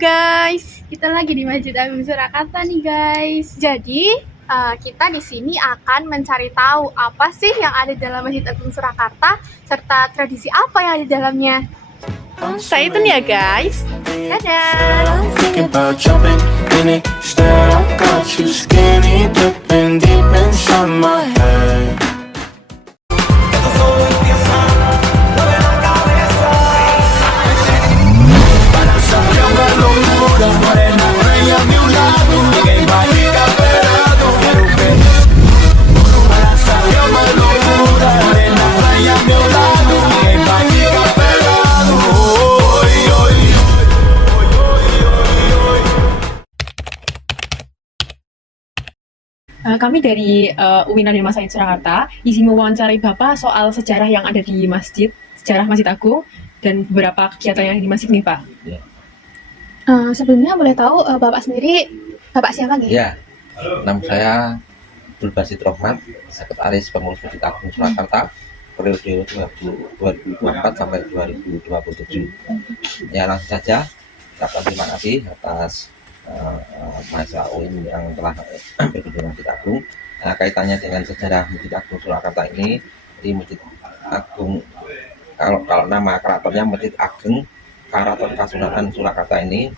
guys, kita lagi di Masjid Agung Surakarta nih guys. Jadi kita di sini akan mencari tahu apa sih yang ada di dalam Masjid Agung Surakarta serta tradisi apa yang ada di dalamnya. Stay tune ya guys. Dadah. Kami dari UIN Raden Mas Said Surakarta izin mewawancarai Bapak soal sejarah yang ada di masjid, sejarah Masjid Agung, dan beberapa kegiatan yang ada di masjid nih Pak. Ya. Sebelumnya boleh tahu Bapak sendiri, Bapak siapa gitu? Ya, nama saya Abdul Basit Rohmat, Sekretaris Pengurus Masjid Agung Surakarta periode 2024 sampai 2027. Ya, langsung saja, ucapkan terima kasih atas Mahasiswa UIN yang telah berkunjung Masjid Agung. Kaitannya dengan sejarah Masjid Agung Surakarta ini, di Masjid Agung, kalau nama keratonnya Masjid Agung Karaton Kasunanan Surakarta ini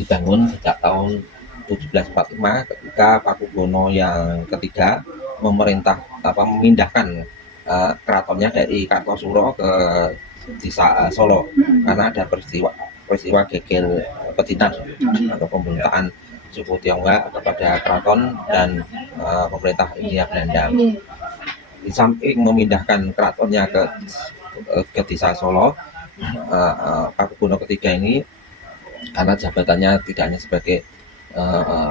dibangun sejak tahun 1745 ketika Pakubono yang ketiga memindahkan keratonnya dari Kartosuro ke Desa Solo karena ada peristiwa gegel petinan atau pemberontakan suku Tionghoa kepada keraton dan pemerintah Hindia Belanda. Di samping memindahkan keratonnya ke Desa Solo, Pakubono ketiga ini karena jabatannya tidak hanya sebagai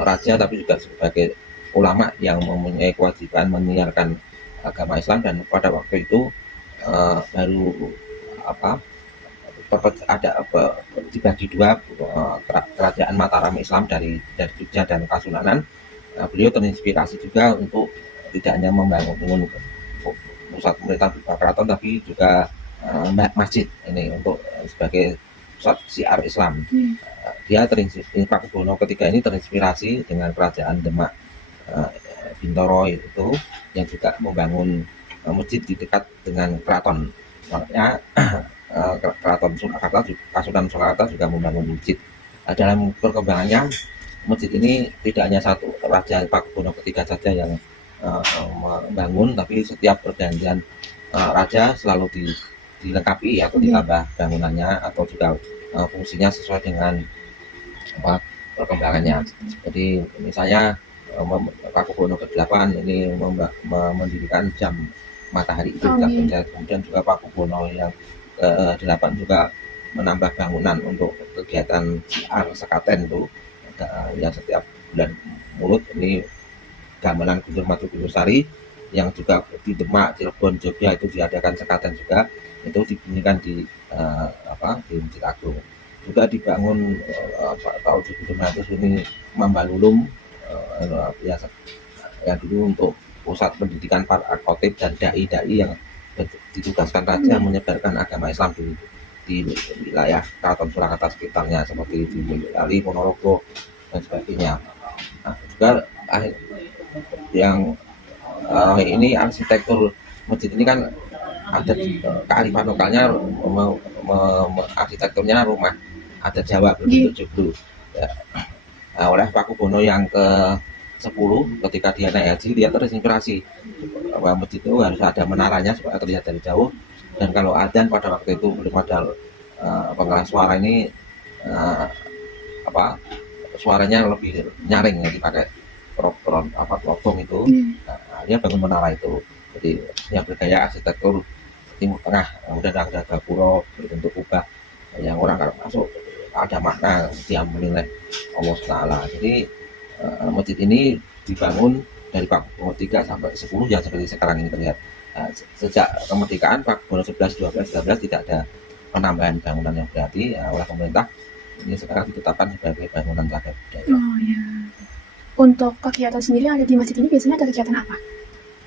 raja tapi juga sebagai ulama yang mempunyai kewajiban menyiarkan agama Islam, dan pada waktu itu baru dibagi dua kerajaan Mataram Islam dari Jogja dan Kasunanan. Beliau terinspirasi juga untuk tidak hanya membangun pusat pemerintah keraton tapi juga masjid ini untuk sebagai pusat syiar Islam. Dia Pakubono ketiga ini terinspirasi dengan kerajaan Demak Bintoro itu yang juga membangun masjid di dekat dengan keraton. Makanya Keraton Surakarta, Kasunanan Surakarta juga membangun masjid. Dalam perkembangannya, masjid ini tidak hanya satu raja Pakubono ketiga saja yang membangun, tapi setiap pergantian raja selalu dilengkapi atau ditambah bangunannya atau juga fungsinya sesuai dengan perkembangannya. Jadi misalnya Pakubono ke-8 ini mendirikan jam matahari itu, kemudian juga Pakubono yang ke-8 juga menambah bangunan untuk kegiatan syiar sekaten itu yang setiap bulan Mulut ini gamelan Guntur Madu Guntur Sari, yang juga di Demak, Cirebon, Jogja itu diadakan sekaten juga, itu dibunyikan di Masjid Agung. Juga dibangun tahun 1900 ini Mambalulum yang dulu untuk pusat pendidikan para khotib dan dai-dai yang ditugaskan raja menyebarkan agama Islam di wilayah Keraton Surakarta sekitarnya seperti di Boyolali, Ponorogo dan sebagainya. Juga yang ini arsitektur masjid ini kan ada kearifan lokalnya, arsitekturnya rumah adat Jawa berbentuk joglo. Oleh Pakubono yang ke-10 ketika dia naik haji, dia terinspirasi bahwa masjid itu harus ada menaranya supaya terlihat dari jauh, dan kalau adzan pada waktu itu belum ada pengeras suara ini, suaranya lebih nyaring, jadi pakai lotong itu. Dia bangun menara itu, jadi yang bergaya arsitektur Timur Tengah. Kemudian ada gapura berbentuk kubah yang orang kalau masuk ada makna, dia menilai Allah Taala. Jadi masjid ini dibangun dari Pakubono 3 sampai 10 yang seperti sekarang ini terlihat. Sejak kemerdekaan Pakubono 11, 12, 13 tidak ada penambahan bangunan yang berarti oleh pemerintah. Ini sekarang ditetapkan sebagai bangunan cagar budaya. Oh ya. Untuk kegiatan sendiri yang ada di masjid ini biasanya ada kegiatan apa?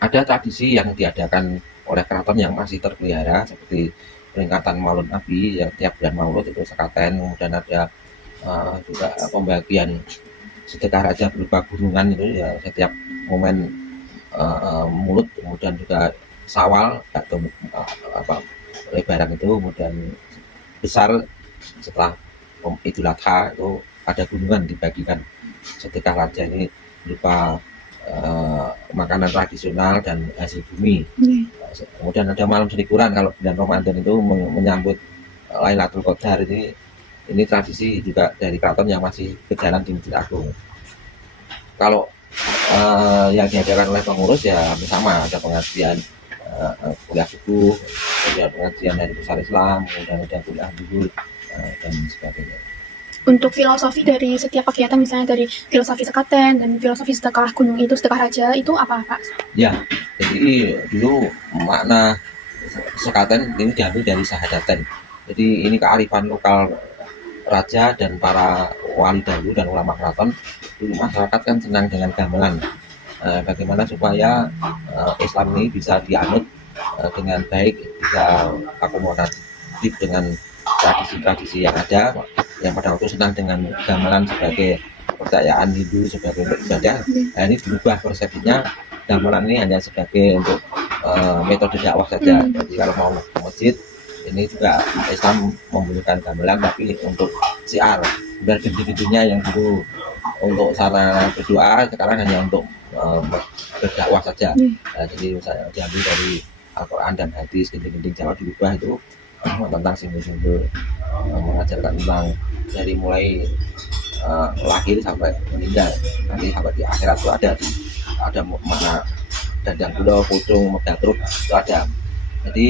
Ada tradisi yang diadakan oleh keraton yang masih terpelihara seperti peringatan Maulud Nabi yang tiap bulan Maulud itu sekaten, kemudian ada juga pembagian sedekah raja berupa gunungan itu ya setiap momen mulut, kemudian juga Syawal atau Lebaran itu, kemudian besar setelah Idul Adha itu ada gunungan dibagikan sedekah raja ini berupa makanan tradisional dan hasil bumi. Kemudian ada malam selikuran kalau bulan Ramadan itu menyambut Lailatul Qadar. Ini tradisi juga dari keraton yang masih berjalan di Masjid Agung. Kalau yang diadakan oleh pengurus ya sama, ada pengajian kuliah subuh, kemudian pengajian dari besar Islam, kemudian ada kuliah dulu dan sebagainya. Untuk filosofi dari setiap kegiatan, misalnya dari filosofi sekaten dan filosofi sedekah gunung itu, sedekah raja itu apa Pak? Ya, jadi dulu makna sekaten ini diambil dari sahadaten. Jadi ini kearifan lokal raja dan para wali dahulu dan ulama keraton. Dulu masyarakat kan senang dengan gamelan. Bagaimana supaya Islam ini bisa dianut dengan baik, bisa akomodatif dengan tradisi-tradisi yang ada, yang pada waktu senang dengan gamelan sebagai kepercayaan Hindu, sebagai ibadah. Nah, ini berubah persepsinya, gamelan ini hanya sebagai untuk metode dakwah saja. Jadi kalau mau ke masjid ini juga Islam membutuhkan gamelan, tapi untuk syiar. Biar gending-gendingnya yang dulu untuk sarana berdoa, sekarang hanya untuk berdakwah saja. Jadi saya diambil dari Al-Quran dan hadis, gending-gending Jawa diubah itu tentang simbol-simbol, mengajarkan tentang dari mulai lahir sampai meninggal, nanti sampai di akhirat itu ada makna dandang gula, pucung, megatruk itu ada. Jadi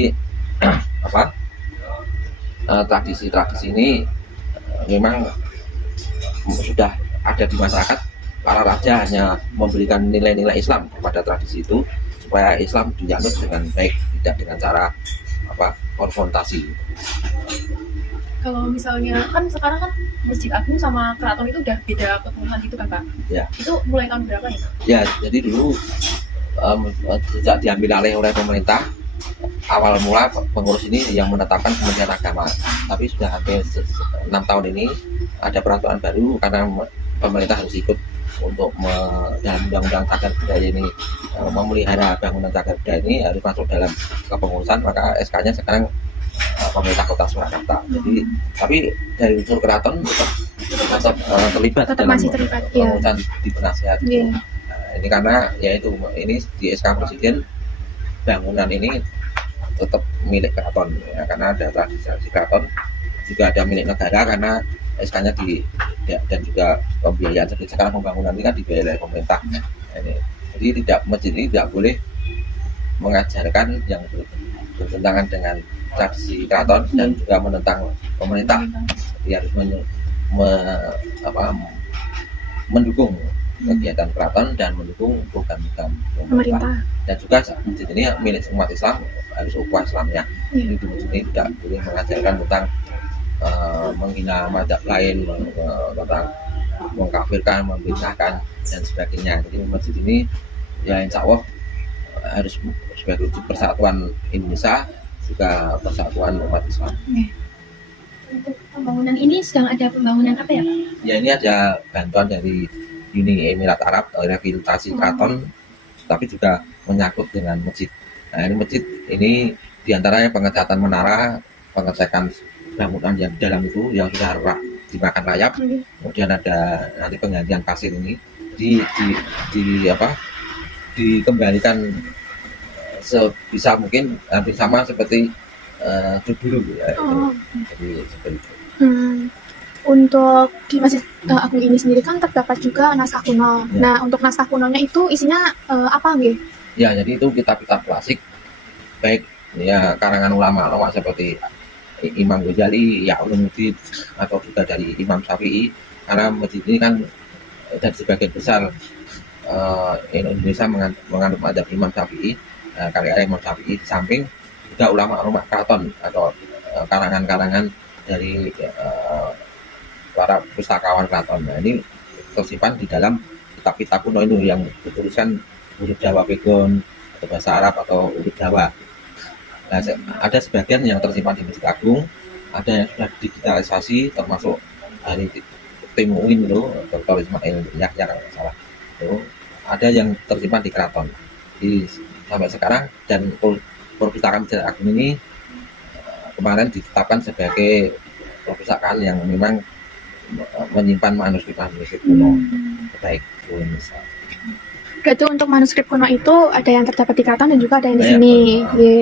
tradisi-tradisi ini memang sudah ada di masyarakat. Para raja hanya memberikan nilai-nilai Islam kepada tradisi itu supaya Islam dianut dengan baik, tidak dengan cara konfrontasi. Kalau misalnya kan sekarang kan Masjid Agung sama keraton itu udah beda keturunan gitu kan Pak? Ya. Itu mulai tahun berapa ya Pak? Ya, jadi dulu sejak diambil alih oleh pemerintah, awal mula pengurus ini yang menetapkan Kementerian Agama. Tapi sudah hampir 6 tahun ini ada peraturan baru karena pemerintah harus ikut untuk dalam undang-undang cagar budaya ini, memelihara bangunan cagar budaya ini harus masuk dalam kepengurusan, maka SK-nya sekarang pemerintah Kota Surakarta. Jadi tapi dari unsur keraton tetap terlibat Tetap dalam masih terlibat, ya. pengurusan di penasehat. Yeah. Ini karena yaitu ini di SK Presiden bangunan ini tetap milik keraton ya, karena ada tradisi keraton, juga ada milik negara karena SK-nya dan juga pembiayaan seperti sekarang pembangunan ini kan dibiayai oleh pemerintah. Ini. Jadi masjid ini tidak boleh mengajarkan yang bertentangan dengan tradisi keraton dan juga menentang pemerintah. Jadi harus mendukung kegiatan keraton dan mendukung program-program pemerintah. Dan juga masjid ini milik umat Islam, harus ukhuwah Islamnya. Jadi di masjid ini tidak boleh mengajarkan tentang menghina mazhab lain, tentang mengkafirkan, membid'ahkan dan sebagainya. Jadi masjid ini ya insya Allah harus sebagai wujud persatuan Indonesia, juga persatuan umat Islam. Untuk pembangunan ini sedang ada pembangunan apa ya Pak? Ya, ini ada bantuan dari Uni Emirat Arab, rehabilitasi keraton, tapi juga menyangkut dengan masjid. Nah, ini masjid ini diantaranya pengecatan menara, pengecekan bangunan yang di dalam itu yang sudah dimakan rayap, kemudian ada nanti penggantian pasir ini dikembalikan sebisa mungkin hampir sama seperti dulu ya. Jadi seperti itu. Untuk di Masjid Agung ini sendiri kan terdapat juga naskah kuno. Ya. Nah, untuk naskah kunonya itu isinya apa nggih? Ya, jadi itu kitab-kitab klasik, baik ya karangan ulama seperti Imam Ghazali, ya Ulumuddin, atau juga dari Imam Syafi'i, karena masjid ini kan dari sebagian besar Indonesia menganut mazhab Imam Syafi'i, karya Imam Syafi'i, di samping juga ulama-ulama keraton atau karangan-karangan dari para pustakawan keraton. Nah, ini tersimpan di dalam kitab-kitab kuno itu yang bertuliskan huruf Jawa Pegon atau bahasa Arab atau huruf Jawa. Nah, ada sebagian yang tersimpan di Masjid Agung, ada yang sudah digitalisasi termasuk dari tim UIN itu, Dr. Ismail Yahya kalau nggak salah, itu ada yang tersimpan di keraton sampai sekarang. Dan perpustakaan Masjid Agung ini kemarin ditetapkan sebagai perpustakaan yang memang menyimpan manuskrip kuno baik di Indonesia. Berarti untuk manuskrip kuno itu ada yang terdapat di keraton dan juga ada yang di Iya, sini. betul. Ye.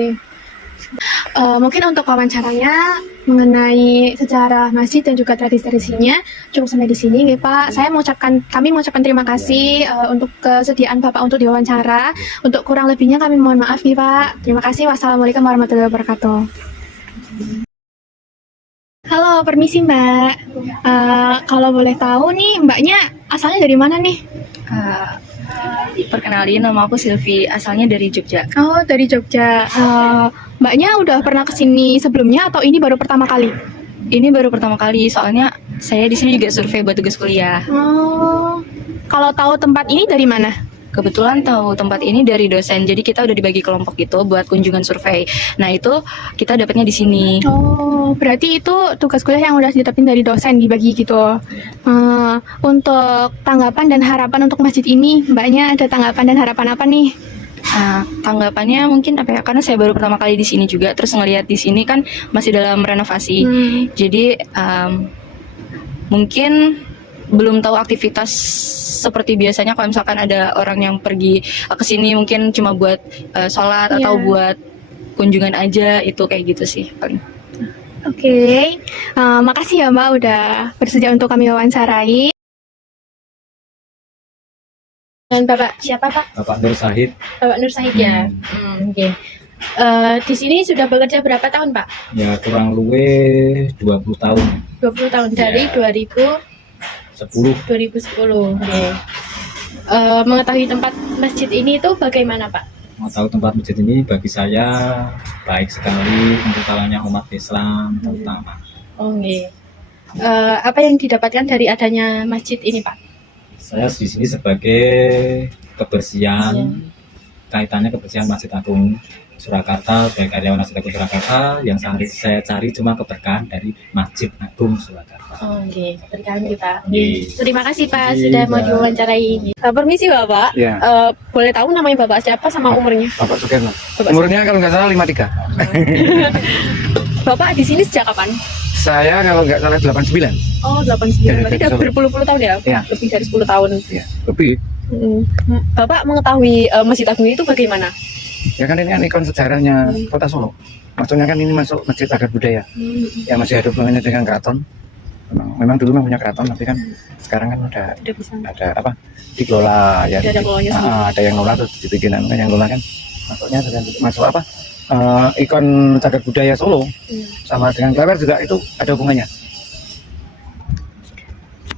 Mungkin untuk wawancaranya mengenai sejarah masjid dan juga tradisi-tradisinya cukup sampai di sini, nggih Pak. Kami mengucapkan terima kasih untuk kesediaan Bapak untuk diwawancara. Untuk kurang lebihnya kami mohon maaf nih Pak. Terima kasih. Wassalamualaikum warahmatullahi wabarakatuh. Halo, permisi Mbak. Kalau boleh tahu nih, Mbaknya asalnya dari mana nih? Perkenalin, nama aku Silvi, asalnya dari Jogja. Oh, dari Jogja. Mbaknya udah pernah kesini sebelumnya atau ini baru pertama kali? Ini baru pertama kali, soalnya saya di sini juga survei buat tugas kuliah. Oh, kalau tahu tempat ini dari mana? Kebetulan tahu tempat ini dari dosen, jadi kita udah dibagi kelompok gitu buat kunjungan survei. Nah itu kita dapatnya di sini. Oh, berarti itu tugas kuliah yang udah ditetapin dari dosen dibagi gitu. Untuk tanggapan dan harapan untuk masjid ini, Mbaknya ada tanggapan dan harapan apa nih? Nah, tanggapannya mungkin apa ya? Karena saya baru pertama kali di sini juga, terus ngelihat di sini kan masih dalam renovasi. Jadi mungkin belum tahu aktivitas seperti biasanya. Kalau misalkan ada orang yang pergi ke sini mungkin cuma buat sholat atau Iya. buat kunjungan aja, itu kayak gitu sih paling. Oke, makasih ya Mbak udah bersedia untuk kami wawancarai. Dan Bapak siapa Pak? Bapak Nur Sahid. Bapak Nur Sahid ya. Oke. Di sini sudah bekerja berapa tahun Pak? Ya kurang luwe 20 tahun. 20 tahun dari Ya. 2010. 10 Oke. Mengetahui tempat masjid ini itu bagaimana Pak? mau tahu tempat masjid ini bagi saya baik sekali untuk kalangan umat Islam terutama. Oke. Apa yang didapatkan dari adanya masjid ini Pak? Saya di sini sebagai kebersihan kaitannya kebersihan Masjid Agung Surakarta, sebagai karyawan Masjid Agung Surakarta yang saya cari cuma keberkahan dari Masjid Agung Surakarta. Oke, berkah Pak. Iya. Terima kasih Pak Iya, sudah mau Mbak. diwawancarai. Permisi Bapak. Ya, Boleh tahu namanya Bapak siapa sama umurnya? Bapak Soekarno. Bapak Umurnya kalau nggak salah 53. Bapak di sini sejak kapan? Saya kalau nggak salah 89. Oh, 89. Berarti Dari udah Solo. berpuluh-puluh tahun ya? Iya. Lebih dari 10 tahun. Ya, lebih. Bapak mengetahui Masjid Agung itu bagaimana? Ya kan ini kan ikon sejarahnya Kota Solo. Maksudnya kan ini masuk Masjid Cagar Budaya. Ya masih ada hubungannya dengan keraton. Memang dulu memang punya keraton, tapi kan sekarang kan udah Udah bisa. ada apa? Dikelola ya. Udah ada kelolanya sendiri. Ada yang ngelola terus dibikin kan yang ngelola kan. Maksudnya dengan masuk apa? Ikon Cagar Budaya Solo sama dengan Klewer juga itu ada hubungannya.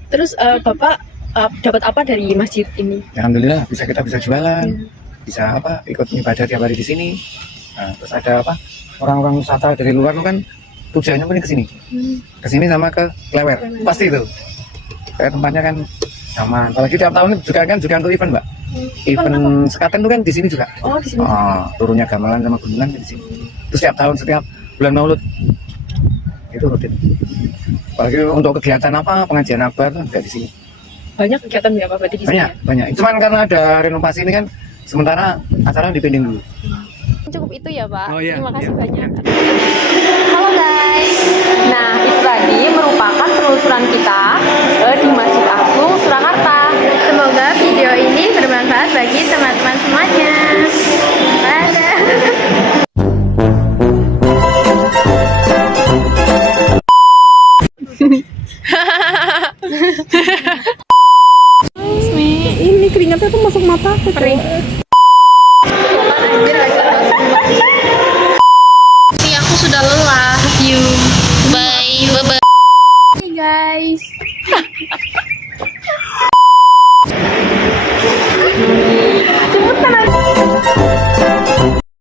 Terus Bapak dapat apa dari masjid ini? Alhamdulillah kita bisa jualan, bisa apa ikut ibadah tiap hari di sini. Nah, terus ada apa orang-orang wisata dari luar tuh kan tujuannya pun ke sini sama ke Klewer pasti itu. Kayak tempatnya kan aman. Apalagi tiap tahun juga untuk event mbak. Event sekaten tuh kan di sini juga. Oh, di sini. Turunnya gamelan sama gunungan di sini. Terus tiap tahun setiap bulan Maulud itu rutin. Apalagi untuk kegiatan apa pengajian apa tuh juga di sini. Banyak kegiatan ya Pak berarti di sini. Banyak. Cuman karena ada renovasi ini kan sementara acara dipending dulu. Cukup itu ya Pak. Oh, iya. Terima kasih Iya. banyak. Halo guys. Nah, itu tadi merupakan penelusuran kita di Masjid Agung Surakarta. Semoga video ini bermanfaat bagi teman-teman semuanya. Dadah. Ini keringatnya tuh masuk mata aku.